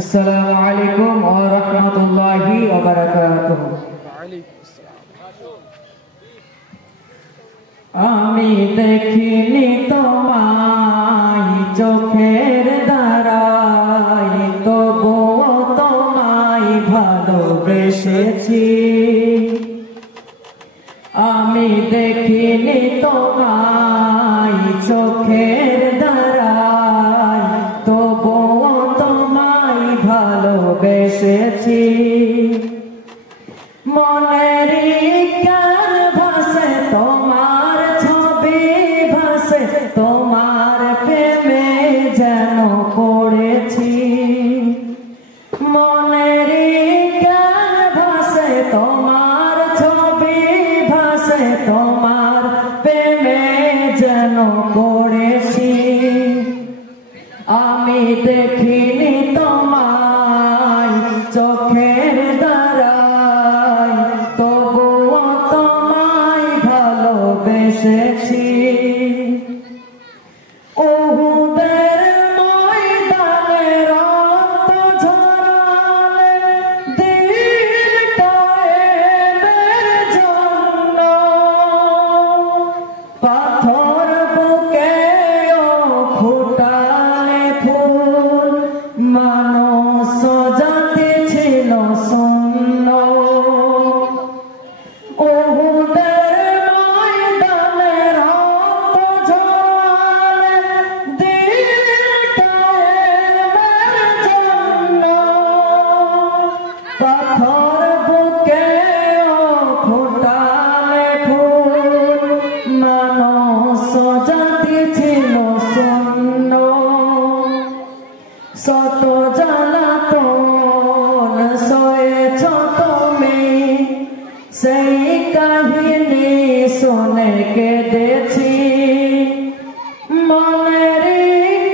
আসসালামু আলাইকুম ওয়া রাহমাতুল্লাহি ওয়া বারাকাতুহু। আমি দেখিনি তোমায় চোখের দ্বারাই, তবুও তোমায় ভালোবেসেছি। আমি দেখিনি তোমায় চোখের দ্বারাই, তবুও তোমায় ভালোবেসেছি। মনেরই জ্ঞান ভাসে তোমার ছবি ভাসে, তোমার প্রেমে যেন পড়েছি। মনেরই জ্ঞান ভাসে তোমার ছবি ভাসে, তোমার প্রেমে যেন পড়েছি। আমি দেখিনি তোমায় চোখের দ্বারাই, তবুও তোমায় ভালোবেসেছি। উহুদের ময়দানে রক্ত ঝরালে দিন কায়েমের জন্য, পাথর বুকেও ফুটালে ফুল, মানুষ জাতি ছিল শূন্য। উহুদের ময়দানে রক্ত ঝরালে দিন কায়েমের জন্য, পাথর বুকেও ফুটালে ফুল, মানুষ জাতি ছিল শূন্য। শত জ্বালাতন সয়েছ তুমি, সেই কাহিনী শুনে কেঁদেছি। মনেরই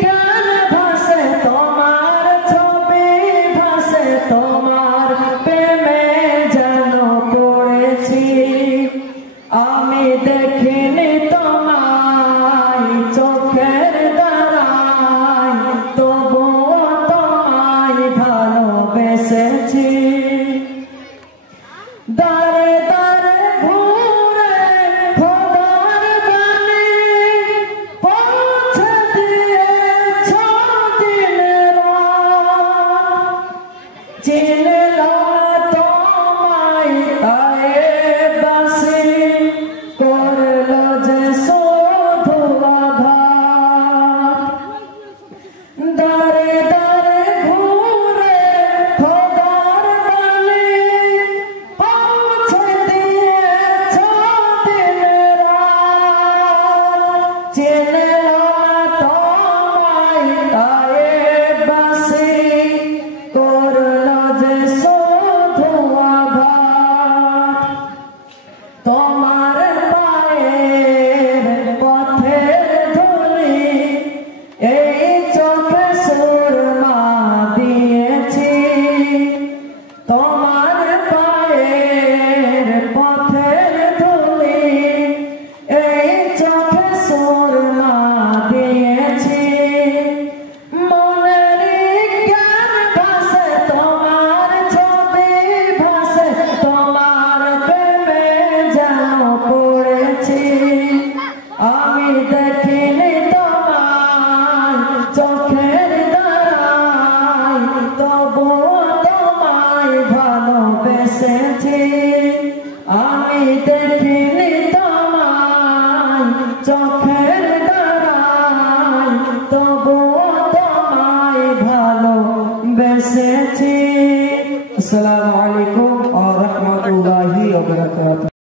জ্ঞান ভাসে তোমার ছবি ভাসে, তোমার প্রেমে যেন পড়েছি। আমি দেখিনি তোমায় চোখের দ্বারাই, তবুও তোমায় ভালোবেসেছি। দারে দারে ঘুরে খোদার বাণী পৌঁছে দিয়েছ দিন রাত, চিনলাম তোমায় তায়েবাসী, করল যে শুধু আঘাত। দারে দারে ঘুরে খোদার বাণী পৌঁছে দিয়েছ দিন রাত, চিনলাম তোমায় তায়েবাসী, করল যে শুধু আঘাত। তোমার পায়ের পথের ধুলি এই চোখে সুরমা দিয়েছি। তোমার পায়ের পথের ধুলি এই চোখে সুরমা দিয়েছি। মনেরই জ্ঞান ভাসে তোমার ছবি ভাসে, তোমার প্রেমে যেন পড়েছি। আমি দেখিনি তোমায় চোখের দ্বারাই, তবুও তোমায় ভালোবেসেছি। আমি দেখিনি তোমায় চোখের দ্বারাই, তবুও তোমায় ভালোবেসেছি। আসসালামু আলাইকুম ওয়া রাহমাতুল্লাহি ওয়া বারাকাতুহু।